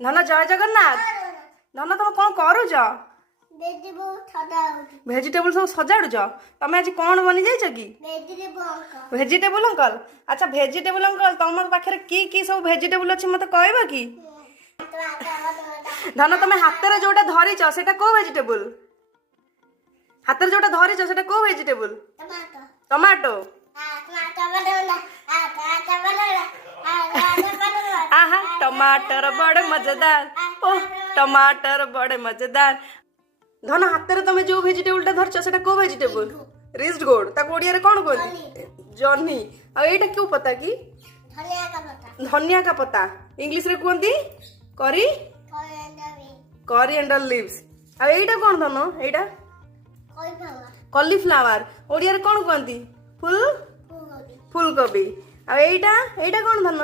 ଧନ ଜୟ ଜଗନ୍ନାଥ। ଧନ ତମେ କଣ କରୁଛ? ভেজিটেবল সব সজাড়ুছ। তুমি আজ কোন বনি যাইছ কি? ভেজিটেবল অঙ্কল। আচ্ছা ভেজিটেবল অঙ্কল তোমার পাখে কি কি সব ভেজিটেবল আছে মতে কইবা কি? ধন তুমি হাতেরে যেটা ধরিছ সেটা কো ভেজিটেবল? হাতেরে যেটা ধরিছ সেটা কো ভেজিটেবল? টমাটো। আহা টমাटर बड़े मजेदार। ओह टमाटर बड़े मजेदार। धन हाथ में जो भेजिटेबलटा धरछ सेटा को भेजिटेबल? रिस्ड गोड ताको ओडिया रे कोन कहंती? जॉनी। आ एटा क्यों पता की? धनिया का पत्ता। इंग्लिश रे कहंती करी कोरिएंडर लीव्स। आ एटा कोन धन? एटा कॉलीफ्लावर। ओडिया रे कोन कहंती? फूलकोबी। आ एटा कोन धन?